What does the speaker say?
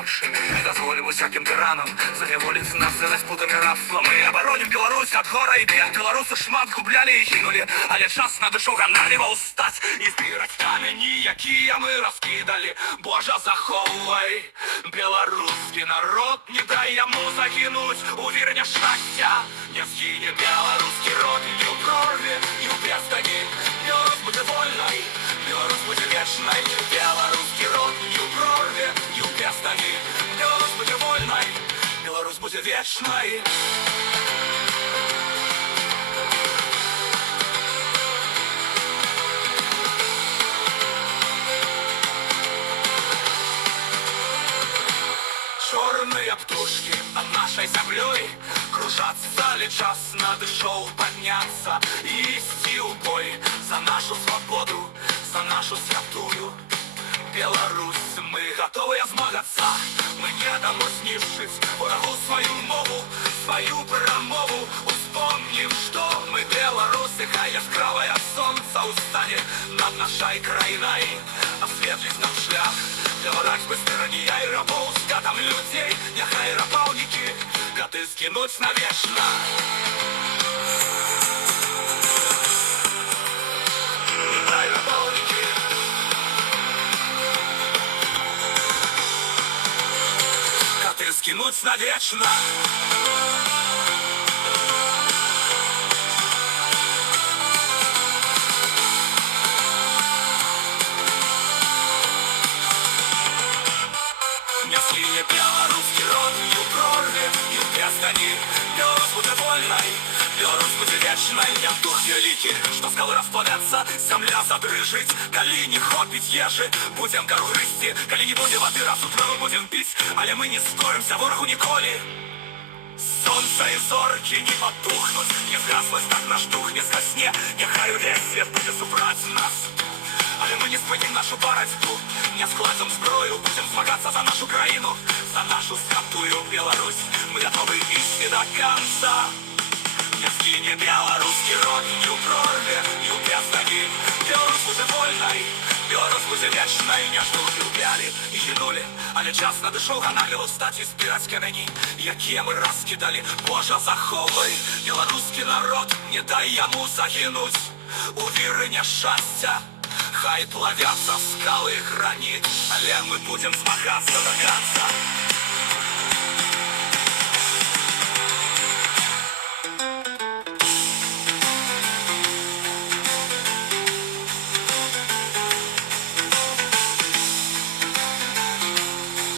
камыш. Не дозволим усяким тиранам заневолить нас за путами рабства. Мы обороним Беларусь от гора и бед. Белорусы шмат губляли и гинули, але час надышоў ганарліва устаць і збіраць камені, якія мы раскідалі. Божа, захоўвай беларускі народ, не дай яму загінуць у вірне шчасця. Не згіне беларускі род ні ў прорве, ні ў бездані. Беларусь будзе вольнай, Беларусь будзе вечнай. Беларускі род ні ў прорве, ні ў бездані. Беларусь будзе вольнай, Беларусь будзе вечнай. Чорныя птушкі над нашай зямлёй кружацца, але час надышоў падняцца і ісці ў бой за нашу свабоду, за нашу святую Беларусь. Мы гатовыя змагацца, мы не дамо знішчыць врагу сваю мову, сваю прамову. Успомнім, што мы беларусы, хай яскравае сонца ўстане над нашай краінай, асветліць нам шлях для барацьбы з тыраніяй рабоў, з гадам людзей. Няхай рабаўнікі гады згінуць навечна. Няхай рабаўнікі гады згінуць навечна. Не згіне беларускі род ні ў прорве, ні ў бездані. Беларусь будзе вольнай, Беларусь будзе вечнай. Не дух вялікі, што скалы распадацца, зямля задрыжыць. Калі не хопіць ежы, будзем кару грызці. Калі не будзе вады, расутрыву будзем піць. Але мы не скорымся ворагу ніколі. Сонца і зоркі не патухнуць, не згаслась так наш дух, не згасне. Няхай увесь свет будзе супраць нас, але мы не спынім нашу барацьбу, не складзем зброю, будзем змагацца за нашу краіну, за нашу святую Беларусь. Мы гатовы ісці до конца. Не згіне беларускі род ні ў прорве, ні ў бездані. Беларусь будзе вольнай, Беларусь будзе вечнай. Не што любялі і гінулі, але час надышоў ганарліва ўстаць і збіраць камяні, якія мы раскідалі. Божа, захоўвай беларускі народ, не дай яму загінуць у віры няшчасця. Хай плавяцца скалы і граніт, але мы будзем змагацца до конца.